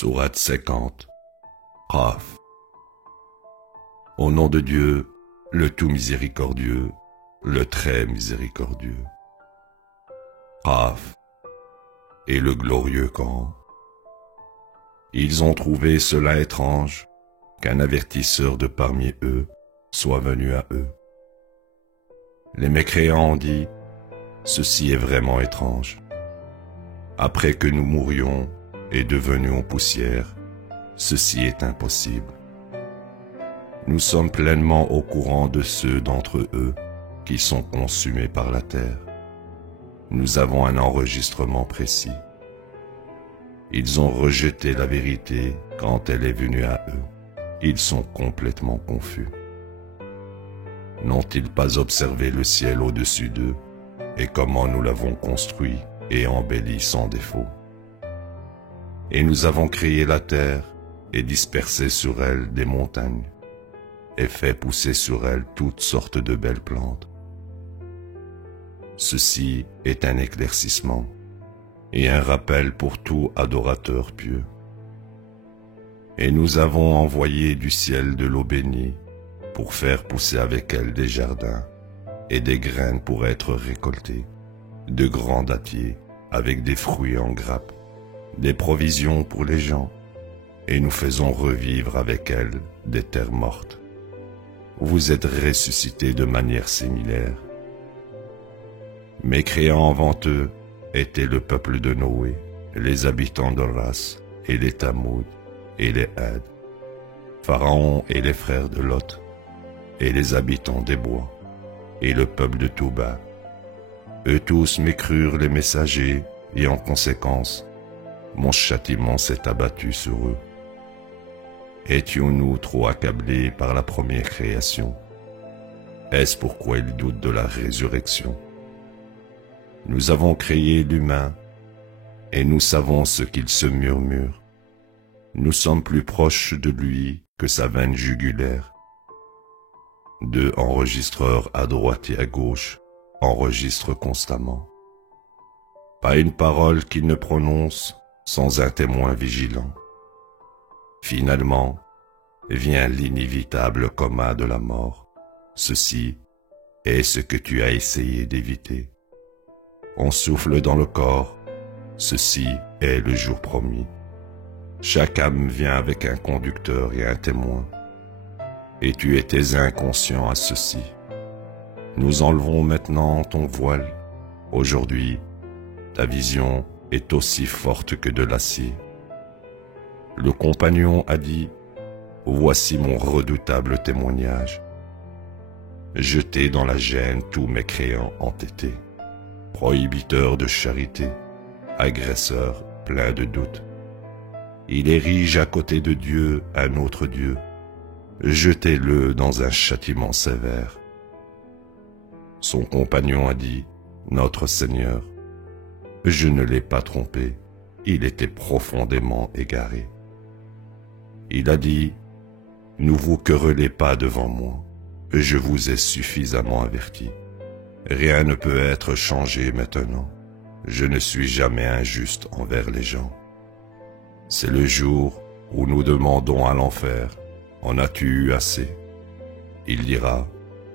Sourate 50. Qaf. Au nom de Dieu, le tout miséricordieux, le très miséricordieux. Qaf. Et le glorieux Coran. Ils ont trouvé cela étrange, qu'un avertisseur de parmi eux soit venu à eux. Les mécréants ont dit, ceci est vraiment étrange. Après que nous mourions et devenions poussière, ceci est impossible. Nous sommes pleinement au courant de ceux d'entre eux qui sont consumés par la terre. Nous avons un enregistrement précis. Ils ont rejeté la vérité quand elle est venue à eux. Ils sont complètement confus. N'ont-ils pas observé le ciel au-dessus d'eux et comment nous l'avons construit et embelli sans défaut? Et nous avons créé la terre et dispersé sur elle des montagnes et fait pousser sur elle toutes sortes de belles plantes. Ceci est un éclaircissement et un rappel pour tout adorateur pieux. Et nous avons envoyé du ciel de l'eau bénie pour faire pousser avec elle des jardins et des graines pour être récoltées, de grands dattiers avec des fruits en grappes, des provisions pour les gens, et nous faisons revivre avec elles des terres mortes. Vous êtes ressuscités de manière similaire. Mécréants avant eux étaient le peuple de Noé, les habitants de Ras et les Tamoud et les Had, Pharaon et les frères de Lot, et les habitants des bois, et le peuple de Touba. Eux tous m'écrurent les messagers, et en conséquence, mon châtiment s'est abattu sur eux. Étions-nous trop accablés par la première création? Est-ce pourquoi ils doutent de la résurrection? Nous avons créé l'humain, et nous savons ce qu'il se murmure. Nous sommes plus proches de lui que sa veine jugulaire. Deux enregistreurs à droite et à gauche enregistrent constamment. Pas une parole qu'il ne prononce sans un témoin vigilant. Finalement, vient l'inévitable coma de la mort. Ceci est ce que tu as essayé d'éviter. On souffle dans le corps. Ceci est le jour promis. Chaque âme vient avec un conducteur et un témoin. Et tu étais inconscient à ceci. Nous enlevons maintenant ton voile. Aujourd'hui, ta vision est aussi forte que de l'acier. Le compagnon a dit, voici mon redoutable témoignage. Jetez dans la gêne tous mécréants entêtés, prohibiteurs de charité, agresseurs pleins de doutes. Il érige à côté de Dieu un autre Dieu. Jetez-le dans un châtiment sévère. Son compagnon a dit, notre Seigneur, je ne l'ai pas trompé, il était profondément égaré. Il a dit, ne vous querellez pas devant moi, je vous ai suffisamment averti. Rien ne peut être changé maintenant, je ne suis jamais injuste envers les gens. C'est le jour où nous demandons à l'enfer, en as-tu eu assez? Il dira,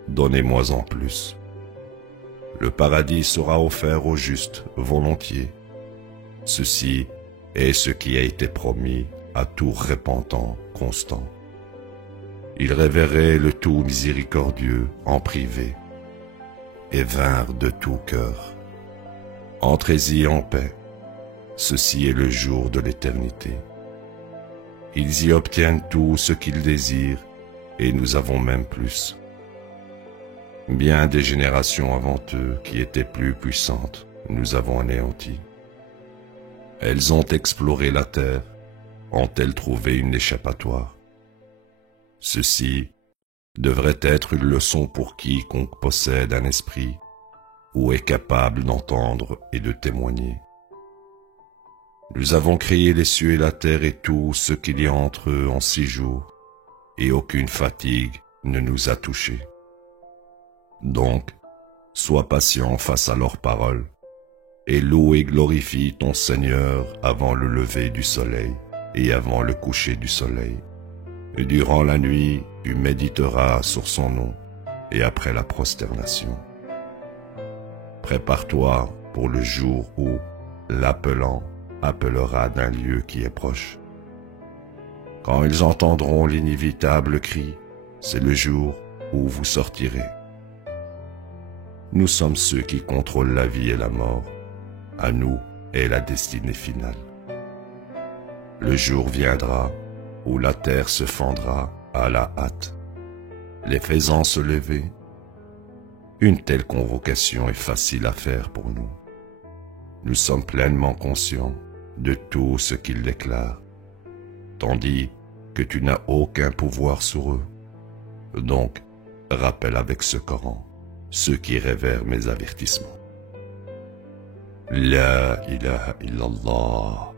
donnez-moi en plus. Le paradis sera offert aux justes volontiers. Ceci est ce qui a été promis à tout repentant constant. Ils révéraient le tout miséricordieux en privé et vinrent de tout cœur. Entrez-y en paix, ceci est le jour de l'éternité. Ils y obtiennent tout ce qu'ils désirent et nous avons même plus. Bien des générations avant eux qui étaient plus puissantes, nous avons anéanti. Elles ont exploré la terre, ont-elles trouvé une échappatoire? Ceci devrait être une leçon pour quiconque possède un esprit ou est capable d'entendre et de témoigner. Nous avons créé les cieux et la terre et tout ce qu'il y a entre eux en 6 jours, et aucune fatigue ne nous a touchés. Donc, sois patient face à leurs paroles, et loue et glorifie ton Seigneur avant le lever du soleil et avant le coucher du soleil. Et durant la nuit, tu méditeras sur son nom et après la prosternation. Prépare-toi pour le jour où, l'appelant, appellera d'un lieu qui est proche. Quand ils entendront l'inévitable cri, c'est le jour où vous sortirez. Nous sommes ceux qui contrôlent la vie et la mort. À nous est la destinée finale. Le jour viendra où la terre se fendra à la hâte, les faisant se lever. Une telle convocation est facile à faire pour nous. Nous sommes pleinement conscients de tout ce qu'ils déclarent, tandis que tu n'as aucun pouvoir sur eux. Donc, rappelle avec ce Coran ceux qui révèrent mes avertissements. La ilaha illallah.